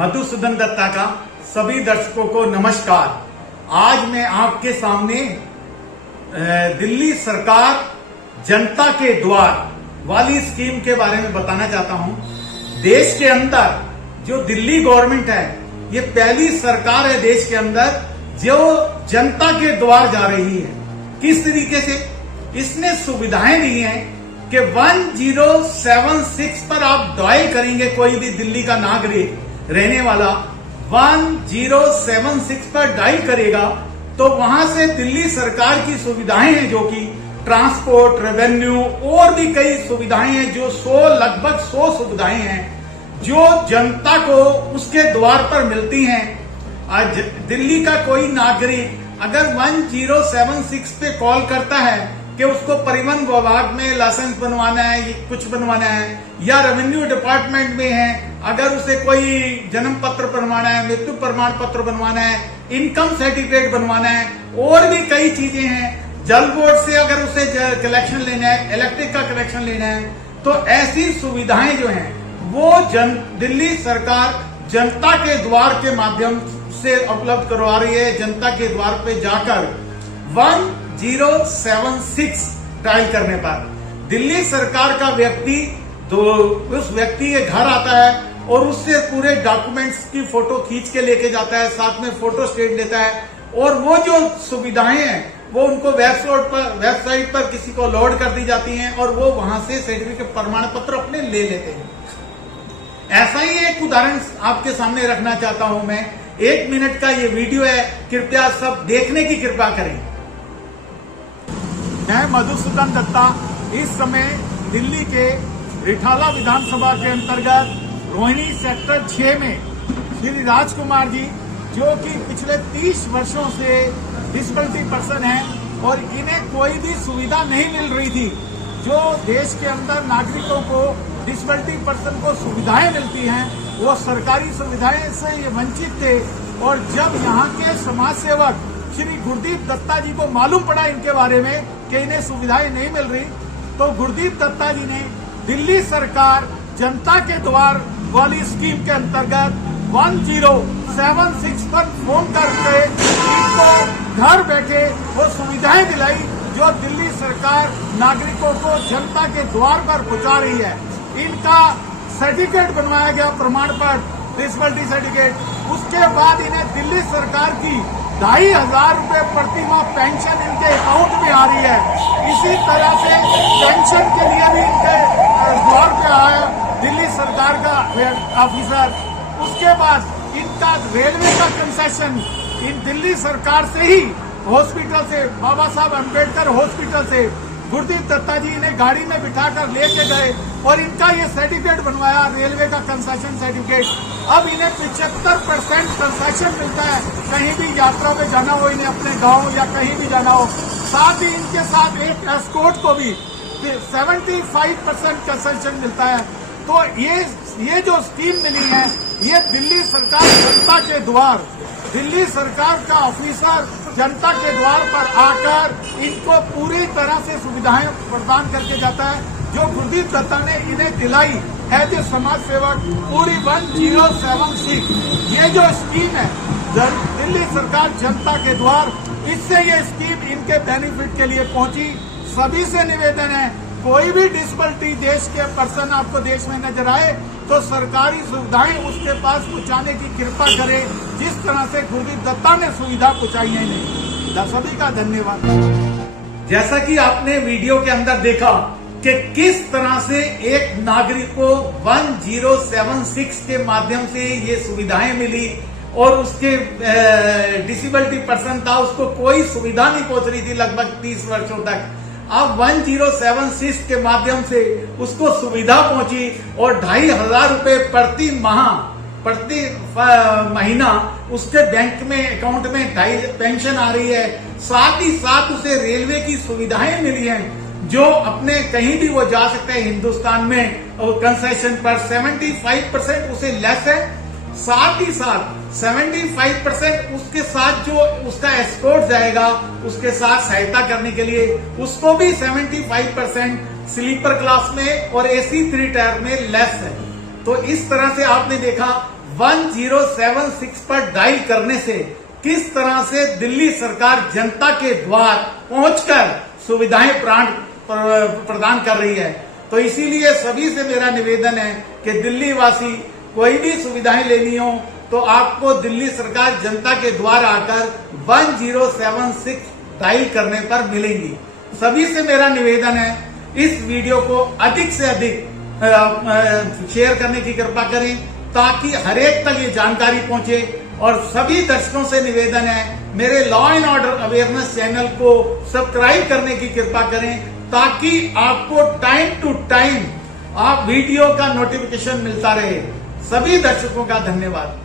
मधुसूदन दत्ता का सभी दर्शकों को नमस्कार। आज मैं आपके सामने दिल्ली सरकार जनता के द्वार वाली स्कीम के बारे में बताना चाहता हूं। देश के अंदर जो दिल्ली गवर्नमेंट है, ये पहली सरकार है देश के अंदर जो जनता के द्वार जा रही है। किस तरीके से? इसने सुविधाएं दी हैं कि 1076 पर आप डायल करेंगे, कोई भी दिल्ली का नागरिक रहने वाला 1076 पर डायल करेगा तो वहां से दिल्ली सरकार की सुविधाएं हैं, जो कि ट्रांसपोर्ट, रेवेन्यू और भी कई सुविधाएं हैं, जो लगभग 100 सुविधाएं हैं जो जनता को उसके द्वार पर मिलती हैं। आज दिल्ली का कोई नागरिक अगर 1076 पे कॉल करता है कि उसको परिवहन विभाग में लाइसेंस बनवाना है, कुछ बनवाना है, या रेवेन्यू डिपार्टमेंट में है, अगर उसे कोई जन्म पत्र बनवाना है, मृत्यु प्रमाण पत्र बनवाना है, इनकम सर्टिफिकेट बनवाना है, और भी कई चीजें हैं, जल बोर्ड से अगर उसे कलेक्शन लेना है, इलेक्ट्रिक का कलेक्शन लेना है, तो ऐसी सुविधाएं जो हैं वो दिल्ली सरकार जनता के द्वार के माध्यम से उपलब्ध करवा रही है। जनता के द्वार पे जाकर 1076 डायल करने पर दिल्ली सरकार का व्यक्ति उस व्यक्ति के घर आता है और उससे पूरे डॉक्यूमेंट्स की फोटो खींच के लेके जाता है, साथ में फोटो स्टेट लेता है, और वो जो सुविधाएं हैं वो उनको वेबसाइट पर किसी को लोड कर दी जाती हैं और वो वहां से सर्टिफिकेट प्रमाण पत्र अपने ले लेते हैं। ऐसा ही एक उदाहरण आपके सामने रखना चाहता हूं मैं। 1 मिनट का ये वीडियो है, कृपया सब देखने की कृपा करें। मैं मधुसूदन दत्ता इस समय दिल्ली के रिठाला विधानसभा के अंतर्गत रोहिणी सेक्टर 6 में श्री राजकुमार जी, जो कि पिछले 30 वर्षों से डिसेबिलिटी पर्सन है और इन्हें कोई भी सुविधा नहीं मिल रही थी। जो देश के अंदर नागरिकों को डिसेबिलिटी पर्सन को सुविधाएं मिलती हैं, वो सरकारी सुविधाएं से ये वंचित थे। और जब यहाँ के समाज सेवक श्री गुरदीप दत्ता जी को मालूम पड़ा इनके बारे में कि इन्हें सुविधाएं नहीं मिल रही, तो गुरदीप दत्ता जी ने दिल्ली सरकार जनता के द्वार वाली स्कीम के अंतर्गत 1076 पर फोन करके इनको घर बैठे वो सुविधाएं दिलाई जो दिल्ली सरकार नागरिकों को जनता के द्वार पर पहुंचा रही है। इनका सर्टिफिकेट बनवाया गया, प्रमाण पत्र, डिसेबिलिटी सर्टिफिकेट। उसके बाद इन्हें दिल्ली सरकार की 2500 रुपए प्रति माह पेंशन इनके अकाउंट में आ रही है। इसी तरह से पेंशन के लिए भी इनके द्वार पे आया दिल्ली सरकार का ऑफिसर। उसके बाद इनका रेलवे का कंसेशन इन दिल्ली सरकार से ही हॉस्पिटल से, बाबा साहब अम्बेडकर हॉस्पिटल से गुरदीप दत्ता जी ने गाड़ी में बिठाकर लेके गए और इनका ये सर्टिफिकेट बनवाया, रेलवे का कंसेशन सर्टिफिकेट। अब इन्हें 75% कंसेशन मिलता है, कहीं भी यात्रा में जाना हो, इन्हें अपने गांव या कहीं भी जाना हो। साथ ही इनके साथ एक एस्कॉर्ट को भी 75% कंसेशन मिलता है। तो ये जो स्कीम मिली है, ये दिल्ली सरकार जनता के द्वार, दिल्ली सरकार का ऑफिसर जनता के द्वार पर आकर इनको पूरी तरह से सुविधाएं प्रदान करके जाता है, जो गुरदीप दत्ता ने इन्हें दिलाई एज ए समाज सेवक। पूरी 1076 ये जो स्कीम है दिल्ली सरकार जनता के द्वार, इससे ये स्कीम इनके बेनिफिट के लिए पहुंची। सभी से निवेदन है, कोई भी डिसेबिलिटी देश के पर्सन आपको देश में नजर आए तो सरकारी सुविधाएं उसके पास पहुंचाने की कृपा करें, जिस तरह से गुरदीप दत्ता ने सुविधा पहुंचाई है। नहीं, सभी का धन्यवाद। जैसा कि आपने वीडियो के अंदर देखा कि किस तरह से एक नागरिक को 1076 के माध्यम से ये सुविधाएं मिली और उसके डिसेबिलिटी पर्सन था, उसको कोई सुविधा नहीं पहुंच रही थी लगभग 30 वर्षों तक। अब 1076 के माध्यम से उसको सुविधा पहुंची और 2500 रुपए प्रति महीना उसके बैंक में अकाउंट में पेंशन आ रही है। साथ ही साथ उसे रेलवे की सुविधाएं मिली हैं, जो अपने कहीं भी वो जा सकता है हिंदुस्तान में, और कंसेशन पर 75% उसे लेस है। साथ ही साथ 75% उसके साथ जो उसका एस्कॉर्ट जाएगा, उसके साथ सहायता करने के लिए उसको भी 75% स्लीपर क्लास में और AC 3 टायर में लेस है। तो इस तरह से आपने देखा 1076 पर डायल करने से किस तरह से दिल्ली सरकार जनता के द्वार पहुंचकर सुविधाएं प्रदान कर रही है। तो इसीलिए सभी से मेरा निवेदन है कि दिल्ली वासी कोई भी सुविधाएं लेनी हो तो आपको दिल्ली सरकार जनता के द्वार आकर 1076 डायल करने पर मिलेंगी। सभी से मेरा निवेदन है इस वीडियो को अधिक से अधिक शेयर करने की कृपा करें ताकि हर एक तक ये जानकारी पहुंचे। और सभी दर्शकों से निवेदन है मेरे law and order awareness channel को सब्सक्राइब करने की कृपा करें ताकि आपको टाइम टू टाइम आप वीडियो का नोटिफिकेशन मिलता रहे। सभी दर्शकों का धन्यवाद।